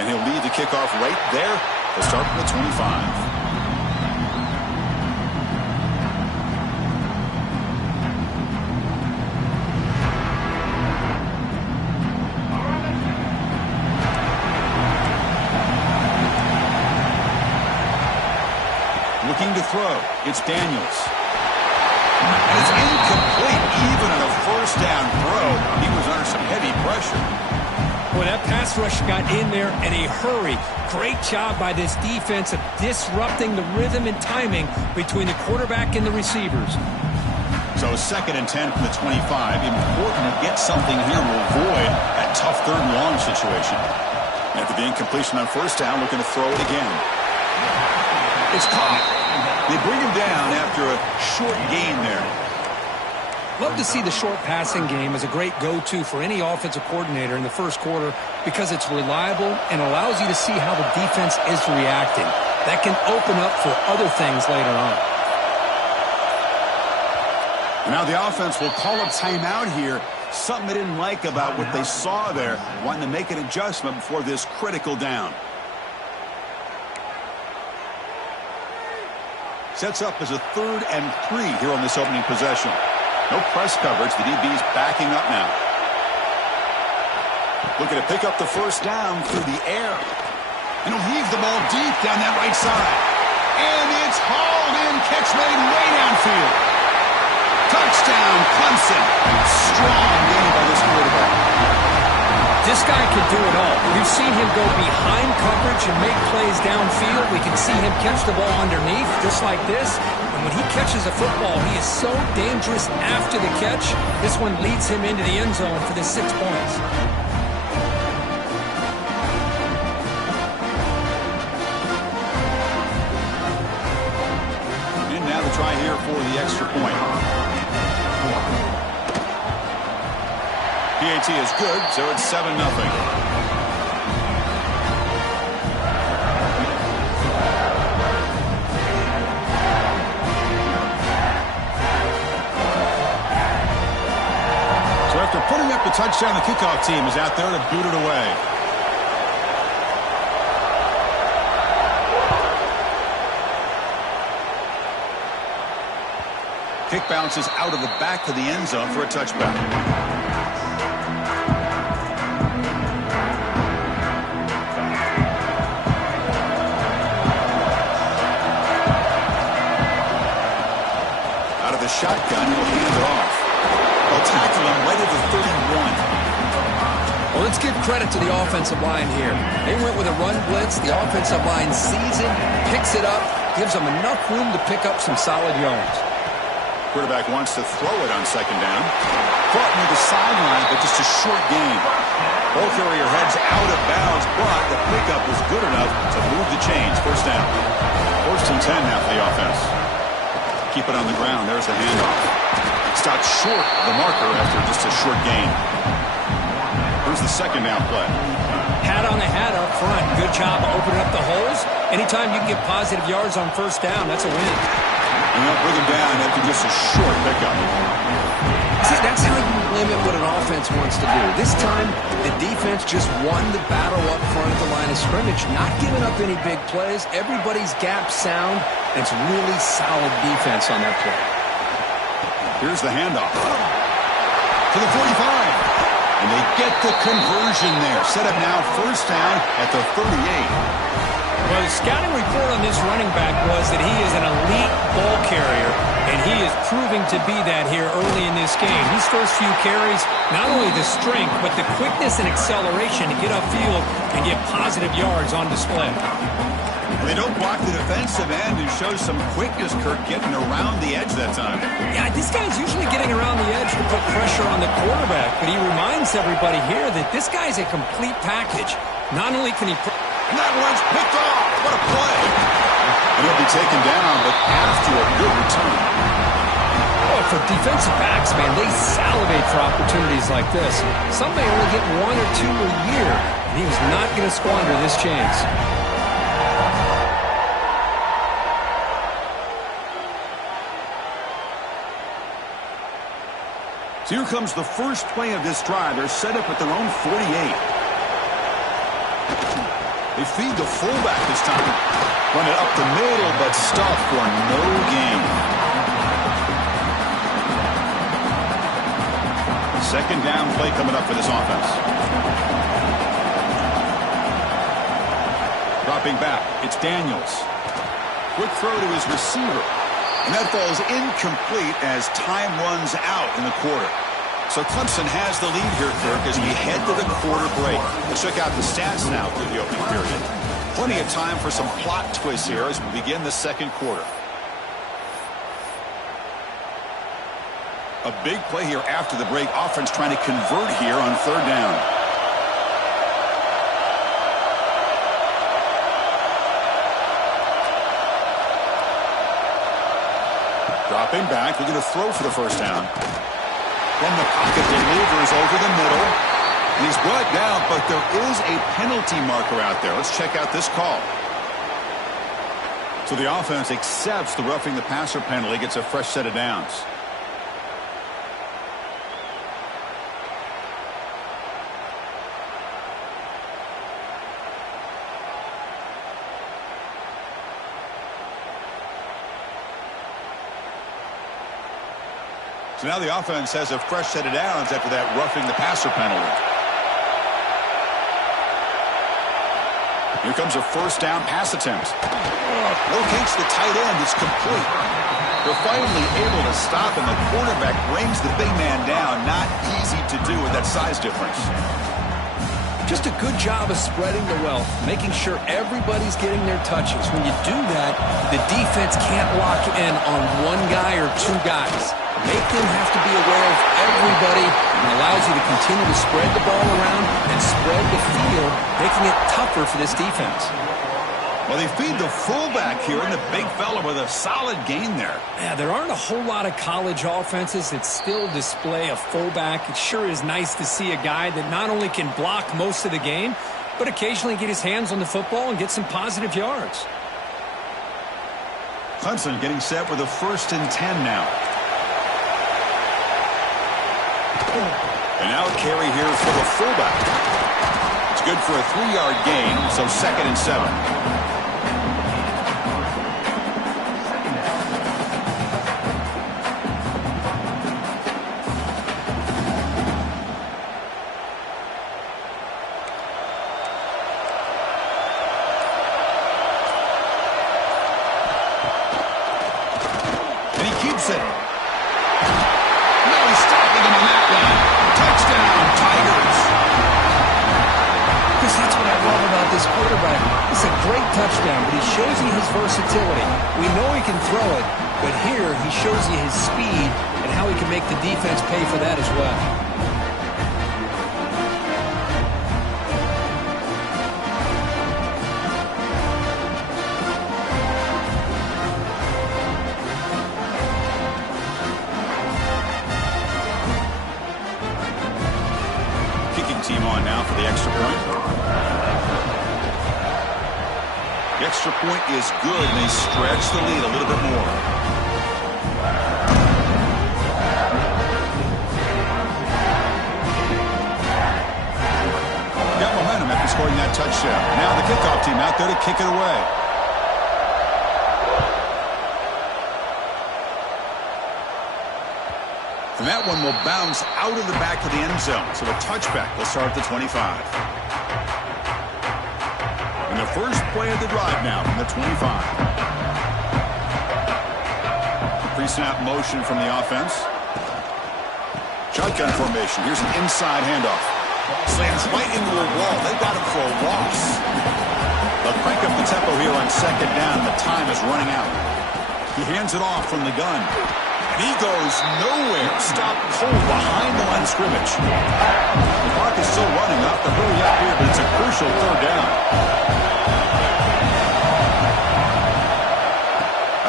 And he'll lead the kickoff right there. They'll start from the 25. Looking to throw. It's Daniels. And it's incomplete. Even on a first down throw, he was under some heavy pressure. Well, that pass rush got in there in a hurry. Great job by this defense of disrupting the rhythm and timing between the quarterback and the receivers. So 2nd and 10 from the 25. Important to get something here to avoid that tough 3rd and long situation. After the incompletion on first down, looking to throw it again. It's caught. They bring him down after a short gain there. Love to see the short passing game as a great go-to for any offensive coordinator in the first quarter because it's reliable and allows you to see how the defense is reacting. That can open up for other things later on. And now the offense will call a timeout here. Something they didn't like about what they saw there. Wanting to make an adjustment before this critical down. Sets up as a 3rd and 3 here on this opening possession. No press coverage. The DB's backing up now. Looking to pick up the first down through the air. And he'll heave the ball deep down that right side. And it's hauled in. Catch made way downfield. Touchdown, Clemson. Strong game by this quarterback. This guy can do it all. We've seen him go behind coverage and make plays downfield. We can see him catch the ball underneath, just like this. And when he catches a football, he is so dangerous after the catch. This one leads him into the end zone for the 6 points. And now the try here for the extra point. PAT is good, so it's 7-0. So after putting up the touchdown, the kickoff team is out there to boot it away. Kick bounces out of the back of the end zone for a touchback. Shotgun, he'll hand it off. They'll tackle him right at the 31. Well, let's give credit to the offensive line here. They went with a run blitz. The offensive line sees it, picks it up, gives them enough room to pick up some solid yards. Quarterback wants to throw it on 2nd down. Caught near the sideline, but just a short gain. Ball carrier heads out of bounds, but the pickup was good enough to move the chains. First down. 1st and 10 now for the offense. Keep it on the ground. There's the handoff. Stopped short of the marker after just a short gain. Here's the 2nd down play. Hat on the hat up front. Good job opening up the holes. Anytime you can get positive yards on first down, that's a win. And they'll bring him down after just a short pickup. See, that's how you limit what an offense wants to do. This time, the defense just won the battle up front at the line of scrimmage, not giving up any big plays. Everybody's gap sound, and it's really solid defense on that play. Here's the handoff to the 45. And they get the conversion there. Set up now, first down at the 38. Well, the scouting report on this running back was that he is an elite ball carrier, and he is proving to be that here early in this game. These first few carries, not only the strength, but the quickness and acceleration to get upfield and get positive yards on display. They don't block the defensive end and show some quickness, Kirk, getting around the edge that time. Yeah, this guy's usually getting around the edge to put pressure on the quarterback, but he reminds everybody here that this guy's a complete package. Not only can he... And that one's picked off. What a play. And he'll be taken down, but after a good return. Oh, for defensive backs, man, they salivate for opportunities like this. Some may only get 1 or 2 a year, and he was not going to squander this chance. So here comes the first play of this drive. They're set up at their own 48. They feed the fullback this time. Run it up the middle, but stuffed for no gain. Second down play coming up for this offense. Dropping back, it's Daniels. Quick throw to his receiver. And that falls incomplete as time runs out in the quarter. So Clemson has the lead here, Kirk, as we head to the quarter break. Let's check out the stats now through the opening period. Plenty of time for some plot twists here as we begin the second quarter. A big play here after the break. Offense trying to convert here on third down. Dropping back, looking to throw for the first down. From the pocket, delivers over the middle. And he's brought down, but there is a penalty marker out there. Let's check out this call. So the offense accepts the roughing the passer penalty, gets a fresh set of downs. So now the offense has a fresh set of downs after that roughing the passer penalty. Here comes a first down pass attempt. Locates the tight end. It's complete. They're finally able to stop, and the quarterback brings the big man down. Not easy to do with that size difference. Just a good job of spreading the wealth, making sure everybody's getting their touches. When you do that, the defense can't lock in on one guy or two guys. Make them have to be aware of everybody and allows you to continue to spread the ball around and spread the field, making it tougher for this defense. Well, they feed the fullback here, and the big fella with a solid gain there. Yeah, there aren't a whole lot of college offenses that still display a fullback. It sure is nice to see a guy that not only can block most of the game, but occasionally get his hands on the football and get some positive yards. Clemson getting set with a 1st and 10 now. And now a carry here for the fullback. It's good for a 3-yard gain, so 2nd and 7. And he keeps it. This quarterback, it's a great touchdown, but he shows you his versatility. We know he can throw it, but here he shows you his speed and how he can make the defense pay for that as well. Kicking team on now for the extra point. The extra point is good, and they stretch the lead a little bit more. Got momentum after scoring that touchdown. Now the kickoff team out there to kick it away. And that one will bounce out of the back of the end zone. So the touchback will start at the 25. And the first play of the drive now from the 25. Pre-snap motion from the offense. Shotgun formation. Here's an inside handoff. Slams right into a wall. They got him for a loss. They'll crank up the tempo here on 2nd down. The time is running out. He hands it off from the gun. And he goes nowhere. Stopped cold behind the line of scrimmage. The clock is still running. Off the hurry up here, but it's a crucial 3rd down.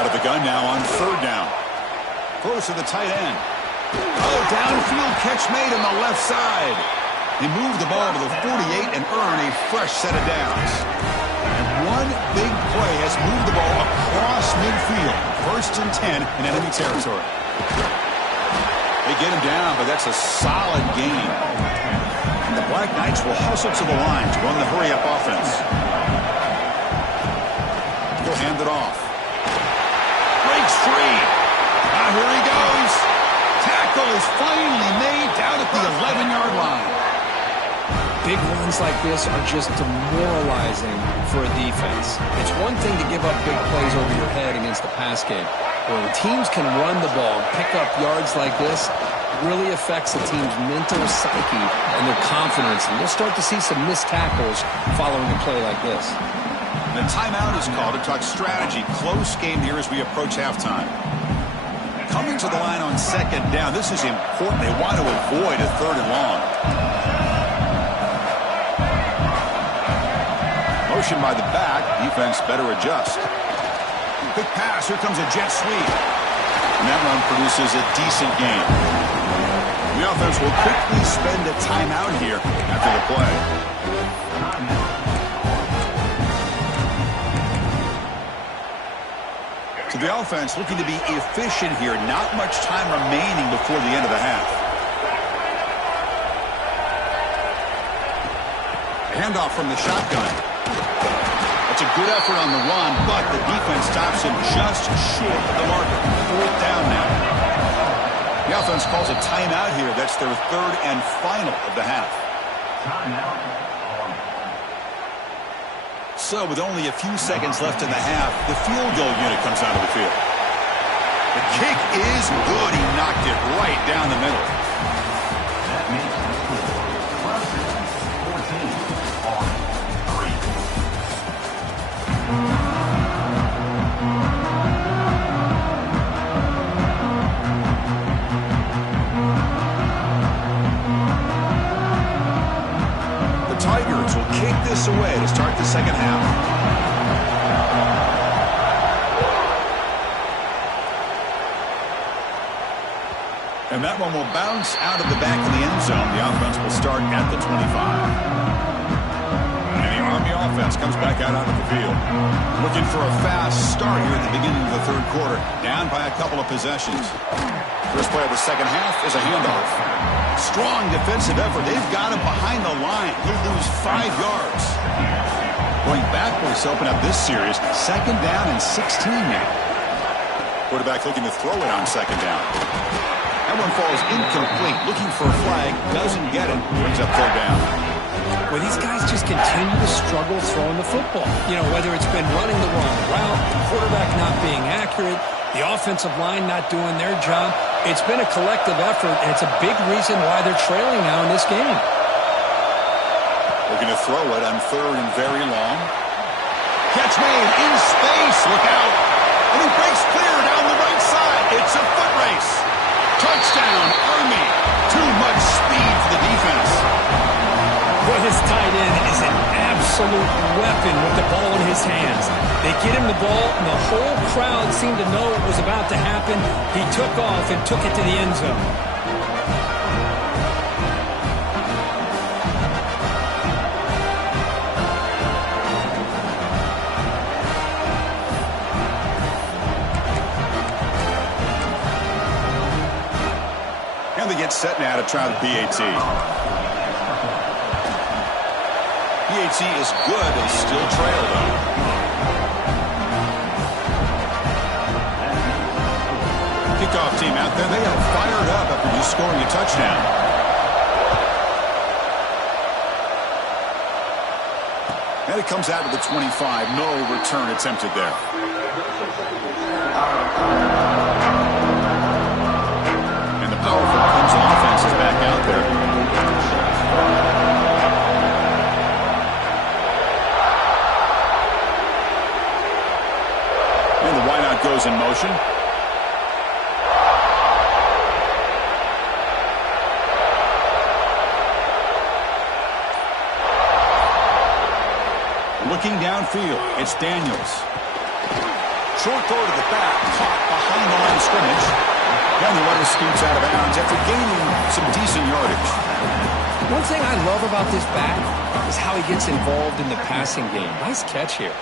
Out of the gun now on 3rd down. Close to the tight end. Oh, downfield catch made on the left side. He moved the ball to the 48 and earned a fresh set of downs. And one big play has moved the ball across midfield. 1st and 10 in enemy territory. They get him down, but that's a solid gain. And the Black Knights will hustle to the line to run the hurry-up offense. Big runs like this are just demoralizing for a defense. It's one thing to give up big plays over your head against the pass game. When teams can run the ball and pick up yards like this, it really affects the team's mental psyche and their confidence. And you'll start to see some missed tackles following a play like this. The timeout is called to talk strategy. Close game here as we approach halftime. Coming to the line on second down. This is important. They want to avoid a third and long. Motion by the back. Defense better adjust. Quick pass. Here comes a jet sweep. And that run produces a decent gain. The offense will quickly spend a timeout here after the play. So the offense looking to be efficient here. Not much time remaining before the end of the half. A handoff from the shotgun. That's a good effort on the run, but the defense stops him just short of the marker. Fourth down now. The offense calls a timeout here. That's their third and final of the half. So with only a few seconds left in the half, the field goal unit comes out of the field. The kick is good. He knocked it right down the middle. That makes Tigers will kick this away to start the second half. And that one will bounce out of the back of the end zone. The offense will start at the 25. And the Army offense comes back out onto the field. Looking for a fast start here at the beginning of the third quarter. Down by a couple of possessions. First play of the second half is a handoff. Strong defensive effort. They've got him behind the line. He'll lose 5 yards. Going backwards to open up this series. Second down and 16 now. Quarterback looking to throw it on second down. That one falls incomplete. Looking for a flag. Doesn't get it. Brings up third down. Well, these guys just continue to struggle throwing the football. You know, whether it's been running the wrong route, the quarterback not being accurate, the offensive line not doing their job. It's been a collective effort, and it's a big reason why they're trailing now in this game. Looking to throw it on third and very long. Catch made in space. Look out. And he breaks clear down the right side. It's a foot race. Touchdown, Army. Too much speed for the defense. Well, his tight end is an absolute weapon with the ball in his hands. They get him the ball, and the whole crowd seemed to know what was about to happen. He took off and took it to the end zone. And they get set now to try the PAT. PAT is good. They still trail, though. Kickoff team out there. They are fired up after just scoring a touchdown. And it comes out to the 25. No return attempted there. And the powerful Clemson offense is back out there. And the wideout goes in motion. Looking downfield, it's Daniels. Short throw to the back, caught behind the line of scrimmage. And the runner scoots out of bounds after gaining some decent yardage. One thing I love about this back is how he gets involved in the passing game. Nice catch here.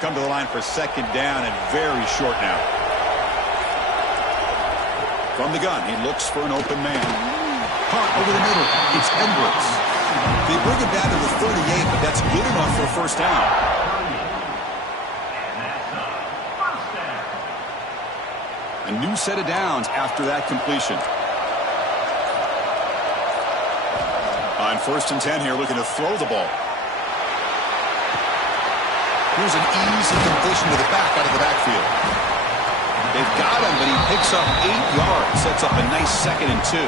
Come to the line for second down and very short now. From the gun, he looks for an open man. Caught over the middle. It's Edwards. They bring it down to the 38, but that's good enough for a first down. A new set of downs after that completion. A On 1st and 10 here, looking to throw the ball. Here's an easy completion to the back out of the backfield. They've got him, but he picks up 8 yards. Sets up a nice 2nd and 2.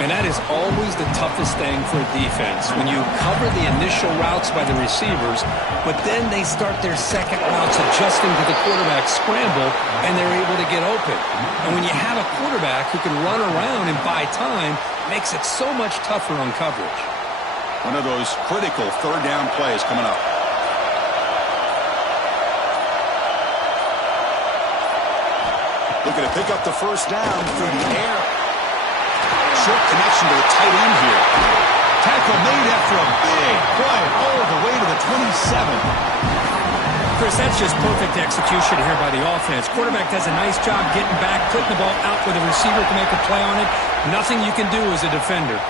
And that is always the toughest thing for a defense, when you cover the initial routes by the receivers, but then they start their second routes adjusting to the quarterback scramble, and they're able to get open. And when you have a quarterback who can run around and buy time, it makes it so much tougher on coverage. One of those critical 3rd down plays coming up. Looking to pick up the 1st down through the air. Short connection to the tight end here. Tackle made after a big play all the way to the 27. Chris, that's just perfect execution here by the offense. Quarterback does a nice job getting back, putting the ball out where the receiver can make a play on it. Nothing you can do as a defender.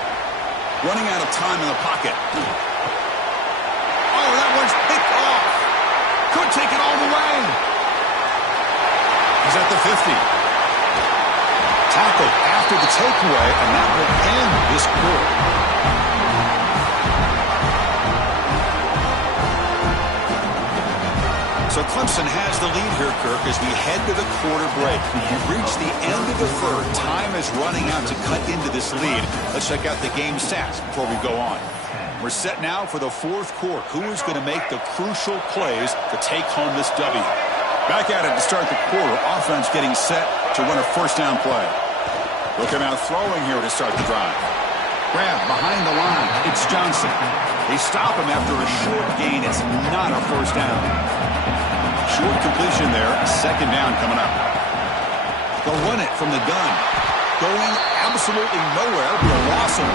Running out of time in the pocket. Oh, that one's picked off. Could take it all the way. He's at the 50. Tackled after the takeaway, and that will end this quarter. So Clemson has the lead here, Kirk, as we head to the quarter break. We've reached the end of the 3rd. Time is running out to cut into this lead. Let's check out the game stats before we go on. We're set now for the 4th quarter. Who is going to make the crucial plays to take home this W? Back at it to start the quarter. Offense getting set to run a 1st down play. Looking out throwing here to start the drive. Grab behind the line. It's Johnson. They stop him after a short gain. It's not a 1st down. Short completion there. 2nd down coming up. They'll run it from the gun. Going absolutely nowhere. Be a loss of 1.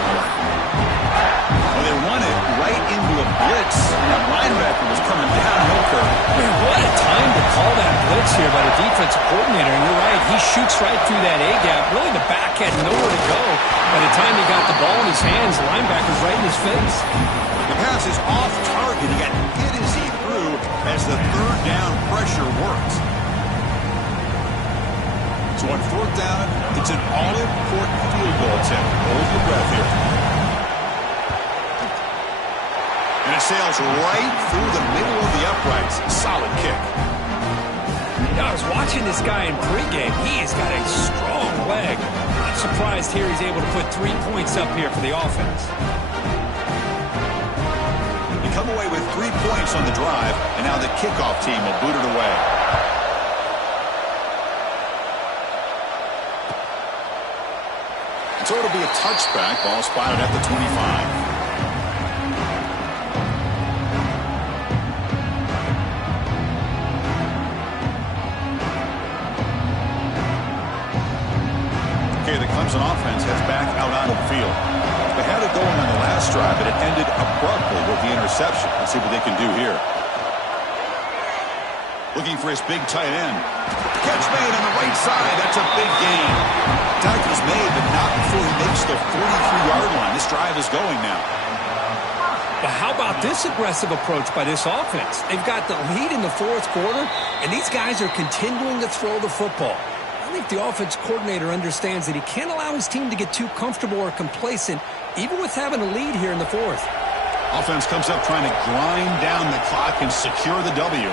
Well, they run it right into a blitz, and that linebacker was coming downhill. Man, what a time to call that blitz here by the defensive coordinator. And you're right, he shoots right through that A-gap. Really, the back had nowhere to go. By the time he got the ball in his hands, the linebacker's right in his face. The pass is off target. He got hit as he threw as the 3rd down pressure worked. So on 4th down, it's an all-important field goal attempt. Hold your breath here. And it sails right through the middle of the uprights. Solid kick. I was watching this guy in pregame. He has got a strong leg. I'm surprised here he's able to put 3 points up here for the offense. You come away with 3 points on the drive, and now the kickoff team will boot it away. So it'll be a touchback. Ball spotted at the 25. The Clemson offense heads back out onto the field. They had it going on the last drive, but it ended abruptly with the interception. Let's see what they can do here. Looking for his big tight end. Catch made on the right side. That's a big gain. Tackle's made, but not before he makes the 43-yard line. This drive is going now. But how about this aggressive approach by this offense? They've got the lead in the 4th quarter, and these guys are continuing to throw the football. I think the offense coordinator understands that he can't allow his team to get too comfortable or complacent, even with having a lead here in the 4th. Offense comes up trying to grind down the clock and secure the W.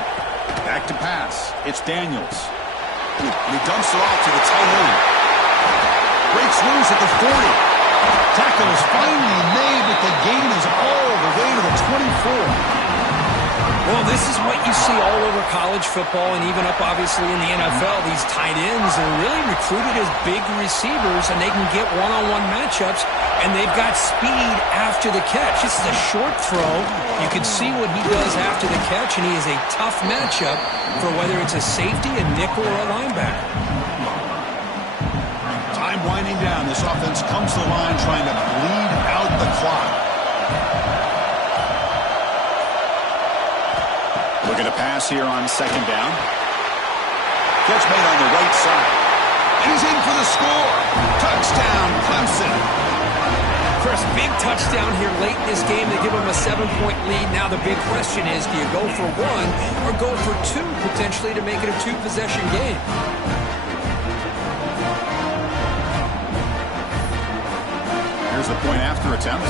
Back to pass. It's Daniels. And he dumps it off to the tight end. Breaks loose at the 40. Tackle is finally made, but the gain is all the way to the 24. Well, this is what you see all over college football and even up, obviously, in the NFL. These tight ends are really recruited as big receivers, and they can get one-on-one matchups, and they've got speed after the catch. This is a short throw. You can see what he does after the catch, and he is a tough matchup for whether it's a safety, a nickel, or a linebacker. Time winding down. This offense comes to the line trying to bleed out the clock. Looking to pass here on 2nd down. Catch made on the right side. And he's in for the score. Touchdown, Clemson. Chris, big touchdown here late in this game to give them a 7-point lead. Now the big question is, do you go for 1 or go for 2 potentially to make it a 2-possession game? Here's Here's the point after attempt.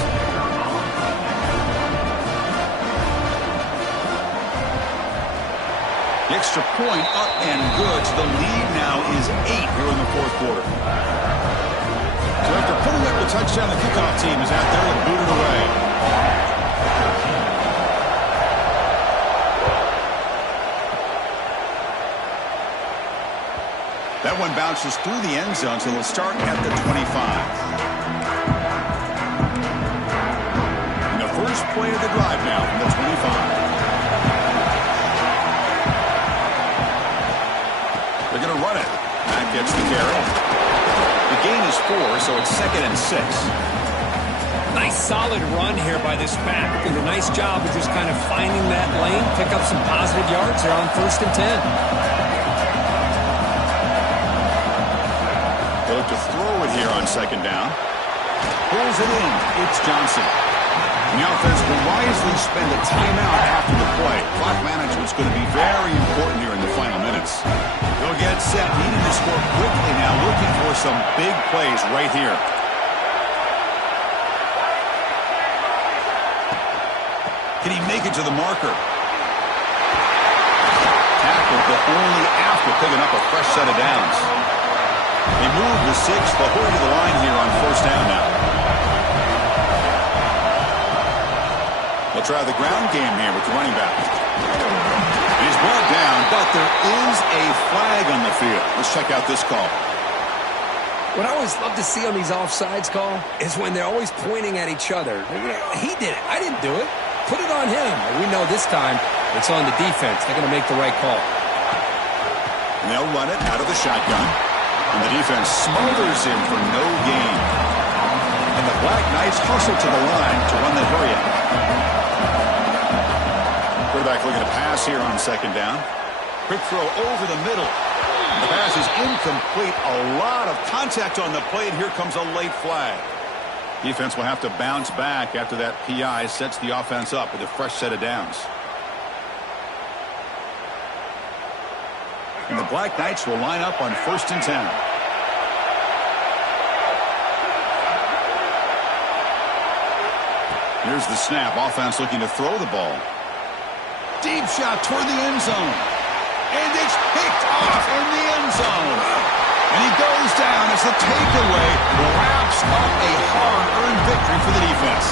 The extra point up and good. So the lead now is 8 here in the fourth quarter. So after putting up the touchdown, the kickoff team is out there to boot it away. That one bounces through the end zone, so they'll start at the 25. And the first play of the drive now from the 25. They're going to run it. That gets the carry. The gain is 4, so it's 2nd and 6. Nice solid run here by this back. Did a nice job of just kind of finding that lane, pick up some positive yards there on 1st and 10. They look to throw it here on 2nd down. Pulls it in. It's Johnson. And the offense will wisely spend a timeout after the play. Clock management is going to be very important here in the final minutes. They'll get set, needing to score quickly now, looking for some big plays right here. Can he make it to the marker? Tackled, but only after picking up a fresh set of downs. They move the 6. They'll hurry to the line here on 1st down now. They'll try the ground game here with the running back. He's brought down, but there is a flag on the field. Let's check out this call. What I always love to see on these offsides call is when they're always pointing at each other. He did it. I didn't do it. Put it on him. We know this time it's on the defense. They're going to make the right call. And they'll run it out of the shotgun. And the defense smothers him for no gain. And the Black Knights hustle to the line to run the hurry up. Quarterback looking to pass here on 2nd down. Quick throw over the middle. The pass is incomplete. A lot of contact on the play, and here comes a late flag. Defense will have to bounce back after that PI sets the offense up with a fresh set of downs. And the Black Knights will line up on 1st and 10. Here's the snap. Offense looking to throw the ball. Deep shot toward the end zone. And it's picked off in the end zone. And he goes down as the takeaway wraps up a hard-earned victory for the defense.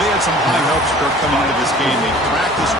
They had some high hopes for coming into this game. They practiced